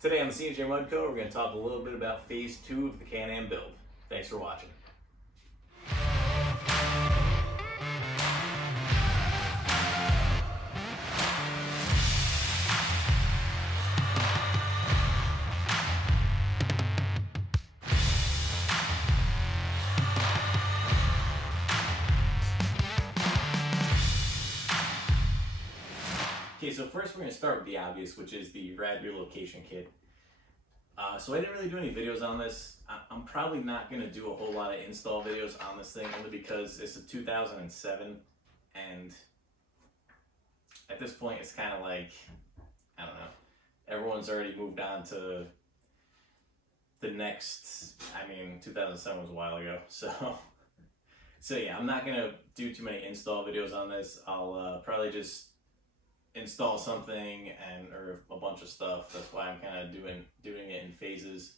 Today on the C&J Mudco, we're going to talk a little bit about Phase 2 of the Can-Am build. Thanks for watching. Okay, so first we're going to start with the obvious, which is the rad relocation kit. So I didn't really do any videos on this. I'm probably not going to do a whole lot of install videos on this thing, only because it's a 2007, and at this point it's kind of like, I don't know, everyone's already moved on to the next, 2007 was a while ago, so yeah, I'm not going to do too many install videos on this. I'll probably just install something or a bunch of stuff. That's why I'm kind of doing it in phases,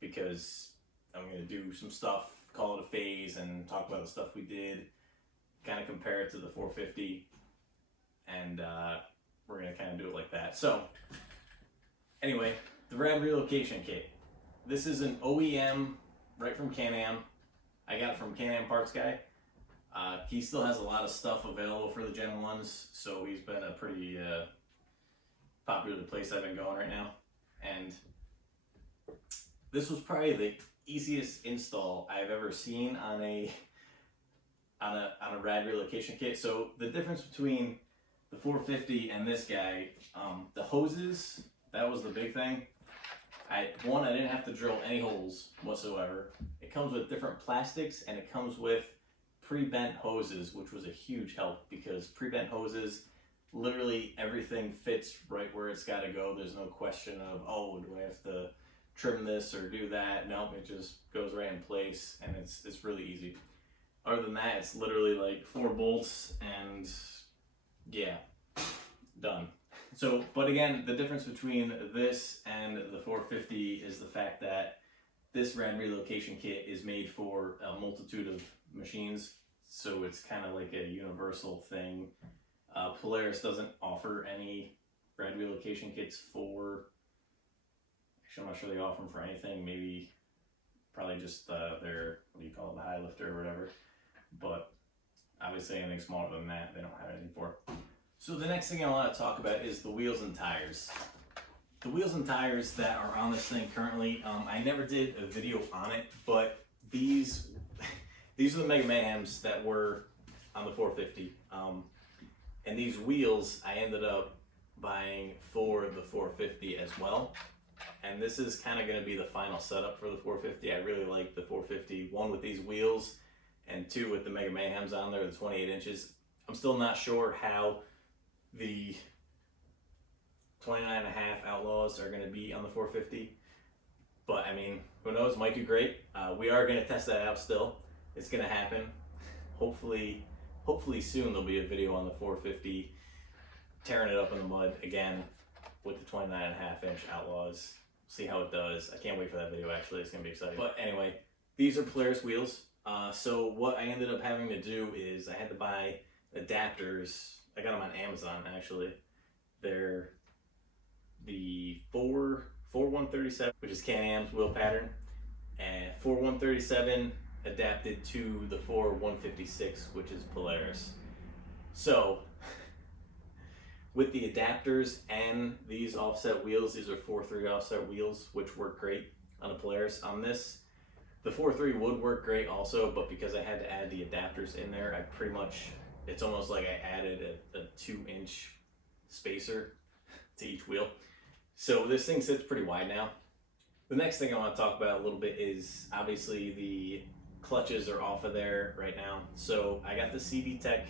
because I'm going to do some stuff, call it a phase, and talk about the stuff we did, kind of compare it to the 450, and we're going to kind of do it like that. So anyway, the rad relocation kit. This is an OEM right from Can-Am. I got it from Can-Am Parts Guy. He still has a lot of stuff available for the Gen 1s, so he's been a pretty popular place I've been going right now. And this was probably the easiest install I've ever seen on a rad relocation kit. So the difference between the 450 and this guy, the hoses, that was the big thing. I didn't have to drill any holes whatsoever. It comes with different plastics, and it comes with pre-bent hoses, which was a huge help, because pre-bent hoses, literally everything fits right where it's got to go. There's no question of, oh, do I have to trim this or do that? No, it just goes right in place, and it's really easy. Other than that, it's literally like 4 bolts and yeah, done. So, but again, the difference between this and the 450 is the fact that this rad relocation kit is made for a multitude of machines, so it's kind of like a universal thing. Polaris doesn't offer any rad relocation kits for, actually I'm not sure they offer them for anything, maybe probably just their, what do you call it, the high lifter or whatever, but obviously anything smaller than that they don't have anything for. So the next thing I want to talk about is the wheels and tires. The wheels and tires that are on this thing currently, I never did a video on it, but these are the Mega Mayhems that were on the 450. And these wheels I ended up buying for the 450 as well. And this is kind of going to be the final setup for the 450. I really like the 450, one with these wheels, and two with the Mega Mayhems on there, the 28 inches. I'm still not sure how the 29.5 Outlaws are going to be on the 450, but I mean, who knows, might do great. We are going to test that out still. It's going to happen. Hopefully soon there'll be a video on the 450 tearing it up in the mud again with the 29.5 inch Outlaws. See how it does. I can't wait for that video, actually. It's going to be exciting. But anyway, these are Polaris wheels. So what I ended up having to do is I had to buy adapters. I got them on Amazon, actually. They're the 4137, which is Can-Am's wheel pattern, and 4137 adapted to the 4156, which is Polaris. So with the adapters and these offset wheels, these are 4.3 offset wheels, which work great on a Polaris. On this, the 4.3 would work great also, but because I had to add the adapters in there, I pretty much, it's almost like I added a 2-inch spacer to each wheel. So this thing sits pretty wide now. The next thing I want to talk about a little bit is, obviously the clutches are off of there right now. So I got the CD Tech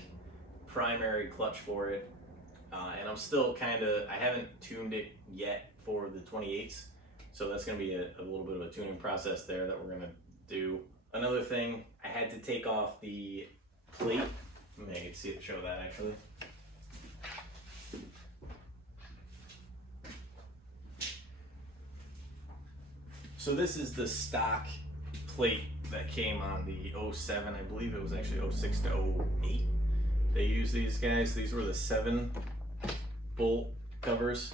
primary clutch for it, and I'm still I haven't tuned it yet for the 28s. So that's going to be a little bit of a tuning process there that we're going to do. Another thing, I had to take off the plate. Maybe I can see it, show that actually. So this is the stock plate that came on the 07, I believe it was actually 06 to 08. They use these guys. These were the 7 bolt covers.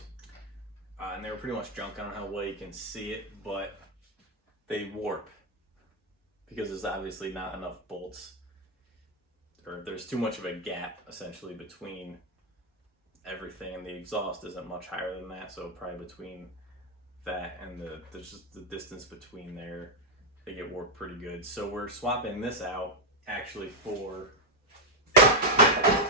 and they were pretty much junk. I don't know how well you can see it, but they warp because there's obviously not enough bolts, or there's too much of a gap essentially between everything, and the exhaust isn't much higher than that, so probably between that and there's just the distance between there, they get warped pretty good. So we're swapping this out actually for a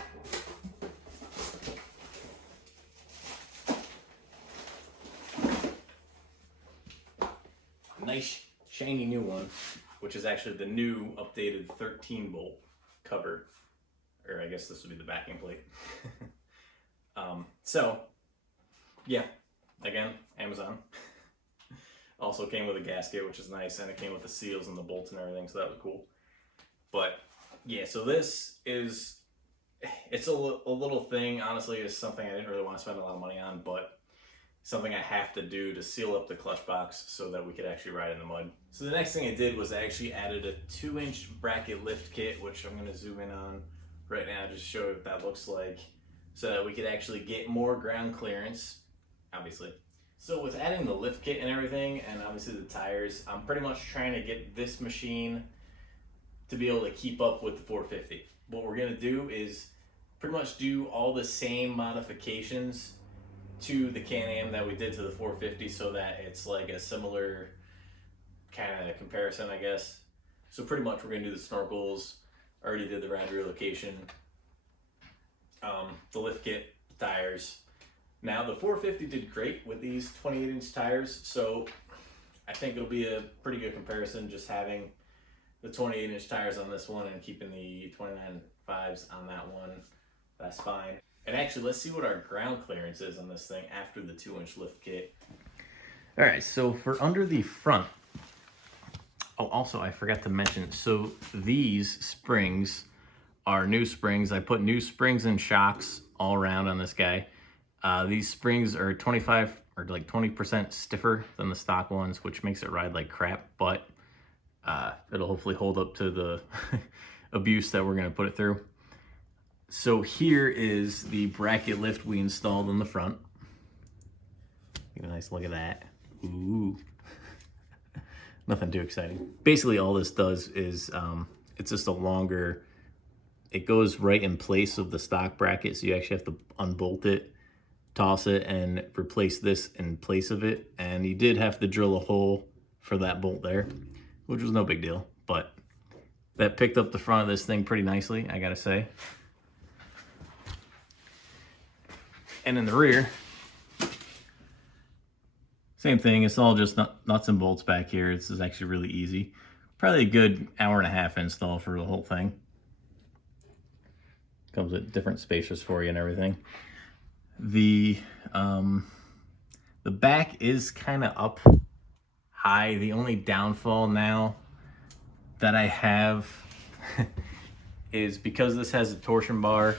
nice shiny new one, which is actually the new updated 13 bolt cover, or I guess this would be the backing plate. So yeah, again, Amazon. Also came with a gasket, which is nice, and it came with the seals and the bolts and everything, so that was cool. But yeah, so this is, it's a little thing, honestly. It's something I didn't really want to spend a lot of money on, but something I have to do to seal up the clutch box so that we could actually ride in the mud. So the next thing I did was I actually added a 2-inch bracket lift kit, which I'm going to zoom in on right now just to show you what that looks like, so that we could actually get more ground clearance, obviously. So with adding the lift kit and everything, and obviously the tires, I'm pretty much trying to get this machine to be able to keep up with the 450. What we're gonna do is pretty much do all the same modifications to the Can-Am that we did to the 450, so that it's like a similar kind of comparison, I guess. So pretty much we're gonna do the snorkels, already did the round relocation, the lift kit, the tires. Now the 450 did great with these 28-inch tires, so I think it'll be a pretty good comparison just having the 28-inch tires on this one and keeping the 29.5s on that one. That's fine. And actually, let's see what our ground clearance is on this thing after the 2-inch lift kit. All right, so for under the front, oh, also I forgot to mention, so these springs are new springs. I put new springs and shocks all around on this guy. These springs are 25 or like 20% stiffer than the stock ones, which makes it ride like crap, but it'll hopefully hold up to the abuse that we're gonna put it through. So here is the bracket lift we installed on the front. Get a nice look at that. Ooh. Nothing too exciting. Basically all this does is, it's just a longer, it goes right in place of the stock bracket, so you actually have to unbolt it, toss it, and replace this in place of it. And you did have to drill a hole for that bolt there, which was no big deal, but that picked up the front of this thing pretty nicely, I gotta say. And in the rear, same thing. It's all just nuts and bolts back here. This is actually really easy. Probably a good hour-and-a-half install for the whole thing. Comes with different spacers for you and everything. The back is kind of up high. The only downfall now that I have is because this has a torsion bar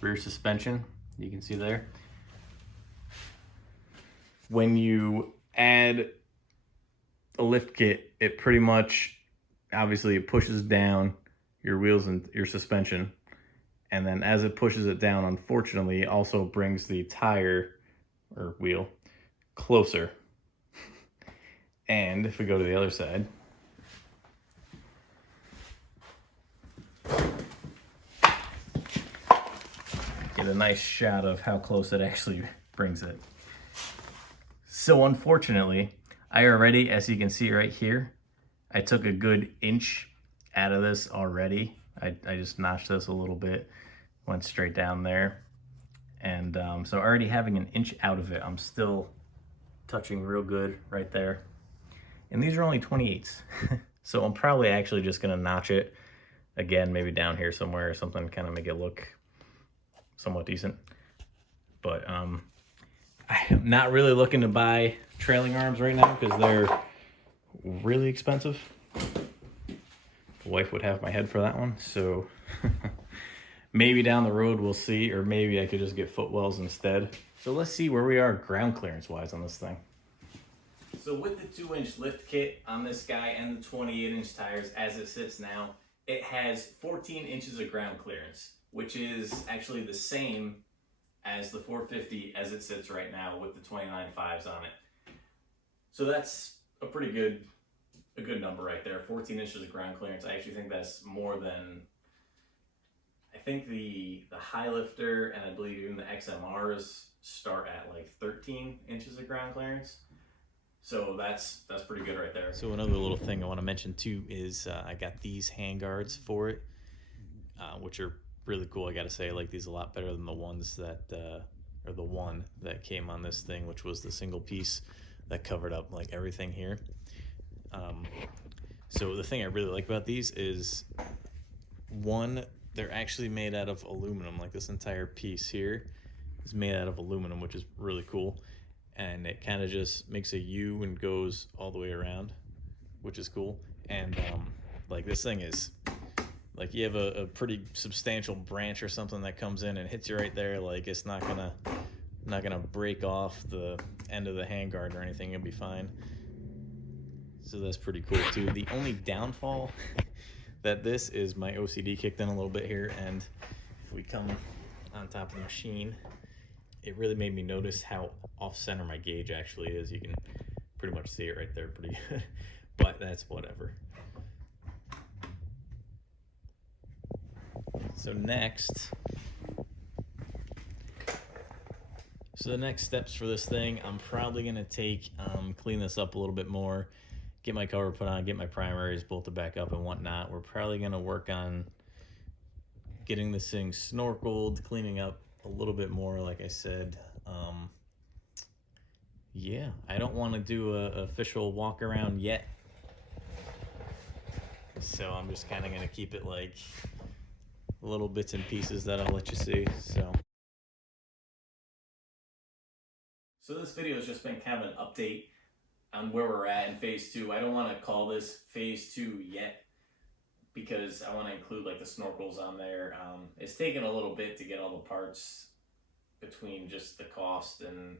rear suspension, you can see there. When you add a lift kit, it pretty much, obviously it pushes down your wheels and your suspension. And then as it pushes it down, unfortunately, it also brings the tire or wheel closer. And if we go to the other side, get a nice shot of how close it actually brings it. So unfortunately, I already, as you can see right here, I took a good inch out of this already. I just notched this a little bit, went straight down there. And so already having an inch out of it, I'm still touching real good right there. And these are only 28s. So I'm probably actually just gonna notch it again, maybe down here somewhere or something, kind of make it look somewhat decent. But I'm not really looking to buy trailing arms right now because they're really expensive. The wife would have my head for that one, so maybe down the road we'll see, or maybe I could just get footwells instead. So let's see where we are ground clearance wise on this thing. So with the 2-inch lift kit on this guy and the 28-inch tires as it sits now, it has 14 inches of ground clearance, which is actually the same as the 450 as it sits right now with the 29.5s on it. So that's a pretty good, number right there. 14 inches of ground clearance. I actually think that's more than, I think the high lifter and I believe even the XMRs start at like 13 inches of ground clearance. So that's pretty good right there. So another little thing I want to mention too is I got these hand guards for it, which are really cool. I got to say, I like these a lot better than the ones that, or the one that came on this thing, which was the single piece that covered up like everything here. So the thing I really like about these is, one, they're actually made out of aluminum. Like this entire piece here is made out of aluminum, which is really cool. And it kind of just makes a U and goes all the way around, which is cool. And like this thing is, like you have a pretty substantial branch or something that comes in and hits you right there. Like it's not gonna break off the end of the handguard or anything. It'll be fine. So that's pretty cool too. The only downfall that this is, my OCD kicked in a little bit here, and if we come on top of the machine, it really made me notice how off center my gauge actually is. You can pretty much see it right there pretty good, but that's whatever. So the next steps for this thing, I'm probably gonna take, clean this up a little bit more, get my cover put on, get my primaries bolted back up and whatnot. We're probably gonna work on getting this thing snorkeled, cleaning up a little bit more, like I said. Yeah, I don't want to do a official walk around yet, so I'm just kind of gonna keep it like little bits and pieces that I'll let you see. So this video has just been kind of an update on where we're at in phase 2. I don't want to call this phase 2 yet because I want to include like the snorkels on there. It's taken a little bit to get all the parts between just the cost and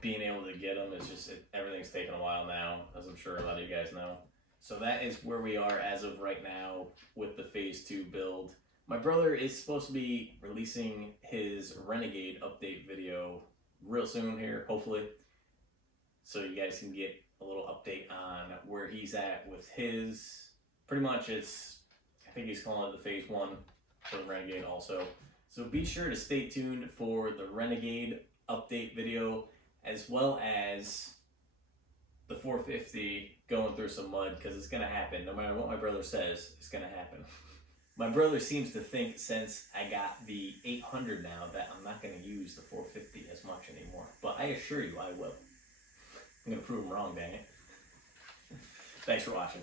being able to get them. It's just, everything's taken a while now, as I'm sure a lot of you guys know. So that is where we are as of right now with the phase 2 build. My brother is supposed to be releasing his Renegade update video real soon here, hopefully. So you guys can get a little update on where he's at with his, pretty much it's, I think he's calling it the phase 1 for the Renegade also. So be sure to stay tuned for the Renegade update video, as well as the 450 going through some mud, because it's gonna happen. No matter what my brother says, it's gonna happen. My brother seems to think, since I got the 800 now, that I'm not gonna use the 450 as much anymore. But I assure you I will. I'm gonna prove him wrong, dang it. Thanks for watching.